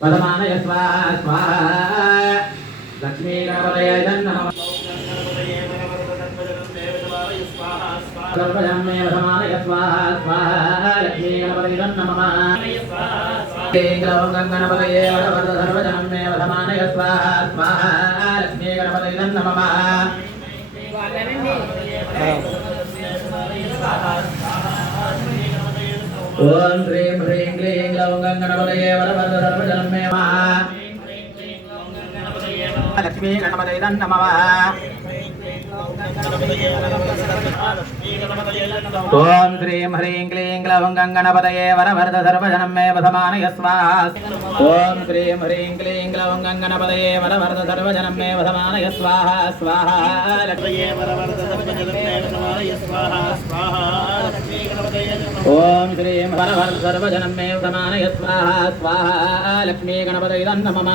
వదమానయ స్వాహ స్వాహ లక్ష్మీ గణపతయ నమ సర్వజన్మే వదమానయ స్వాహ స్వాహ లక్ష్మీ గణపతయ నమ వదమానయ స్వాహ స్వాహ ఓం హ్రీం హ్రీం క్లీం గ్లౌం గణపతయే వరవర సర్వజన్మే లక్ష్మీ గణపతయ నమ. ఓం శ్రీం హ్రీం క్లీం గ్లౌం గణపతయే వరవరద సర్వజనం మే వధమానయ స్వాహ ఓం శ్రీం హ్రీం క్లీం గ్లౌం గణపతయే వరవరద సర్వజనం మే వధమానయ స్వాహ స్వాహ లక్ష్మీ. శ్రీం వరవరద సర్వజనం మే వధమానయ స్వాహ స్వాహ లక్ష్మీ గణపతయ నమ.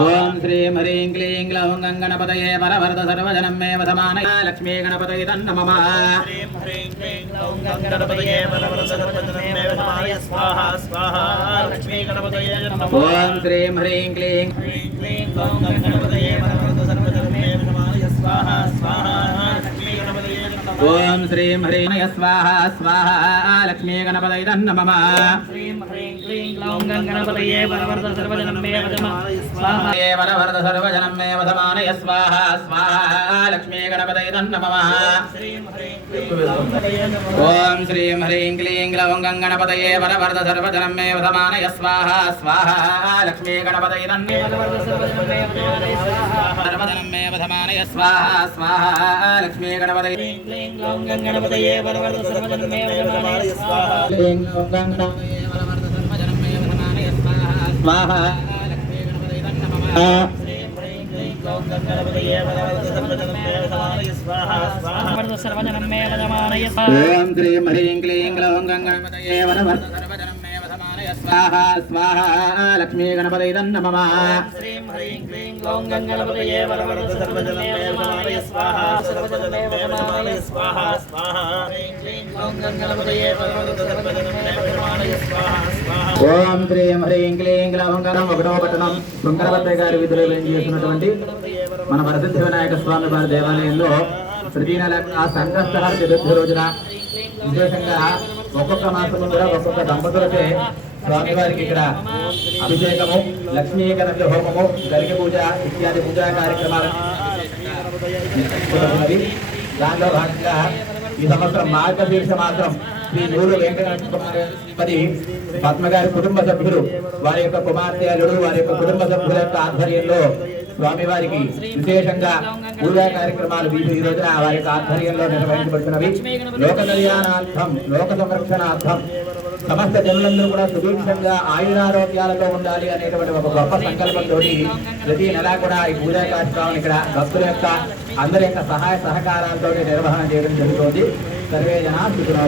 ఓం శ్రీం హ్రీం క్లీం గ్లౌం గణపతయే వరవరద సర్వజనం మే వధమానయ లక్ష్మీ గణపతయ నమ. ఓం శ్రీం హ్రీం క్లీం ఓం శ్రీం హ్రీం స్వాహ స్వాహ లక్ష్మీ గణపతయ నమ వరవరద సర్వజనం మే వధమానయ స్వాహ స్వాహ లక్ష్మీ గణపతయ నమ ఓం శ్రీం హ్రీం క్లీం గ్లౌం గణపతయే వరవరద సర్వజనం మే వధమానయ స్వాహ స్వాహ లక్ష్మీ గణపతయ సర్వజనం మే వధమానయ స్వాహ స్వాహ లక్ష్మీ గణపతయ గణపతయే వరవరద సర్వజన్మే వదమానయ స్వాహా క్లీం గ్లౌం గణపతయే వరవరద సర్వజనం మే వధమానయ స్వాహ స్వాహ లక్ష్మీ గణపతయ నమ శ్రీం హ్రీం క్లీం గ్లౌం గణపతయే వరవరద సర్వజన్మే వదమానయ స్వాహా స్వాహా వరద సర్వజన్మే వదమానయ స్వాహా ఓం శ్రీం హ్రీం క్లీం గ్లౌం స్వాహ స్వాహ లక్ష్మీ గణపతయ నమ శ్రీం హ్రీం క్లీం గ్లౌం గణపతయే వరవరద సర్వజన్మే వదమానయ స్వాహా సర్వజన్మే వదమానయ స్వాహా స్వాహా. హ్రీం క్లీం వరవరద స్వాహా స్వాహా. ఓం శ్రీం హ్రీం క్లీం గ్లౌం గణం ఒకటవ పట్టణం శంకరభద్ర గారి విధులు చేస్తున్నటువంటి మన ప్రసిద్ధ వినాయక స్వామి వారి దేవాలయంలో ప్రతి నెల ఆ సంకష్టహర చతుర్థి రోజున విశేషంగా ఒక్కొక్క మాసము కూడా ఒక్కొక్క దంపతులకే స్వామివారికి ఇక్కడ అభిషేకము లక్ష్మీకరణ హోమము గరిక పూజ ఇత్యాది పూజా కార్యక్రమాలు నిర్వహిస్తున్నది. దానిలో భాగంగా ఈ సంవత్సరం మార్గశీర్ష మాత్రం శ్రీ నూరు వెంకటపతి పద్మగారి కుటుంబ సభ్యులు వారి యొక్క కుమార్తె అల్లుడు వారి యొక్క కుటుంబ సభ్యుల యొక్క ఆధ్వర్యంలో స్వామివారికి విశేషంగా పూజా కార్యక్రమాలు వీటి ఈ రోజున వారి యొక్క ఆధ్వర్యంలో నిర్వహించబడుతున్నవి. లోక కళ్యాణార్థం లోక సంరక్షణార్థం. సమస్త జనులందరూ కూడా సుభిక్షంగా ఆయురారోగ్యాలతో ఉండాలి అనేటువంటి ఒక గొప్ప సంకల్పంతో ప్రతి నెలా కూడా ఈ పూజా కార్యక్రమం ఇక్కడ భక్తుల యొక్క అందరి యొక్క సహాయ సహకారాలతో నిర్వహణ చేయడం జరుగుతోంది. సర్వే జనా సుఖినో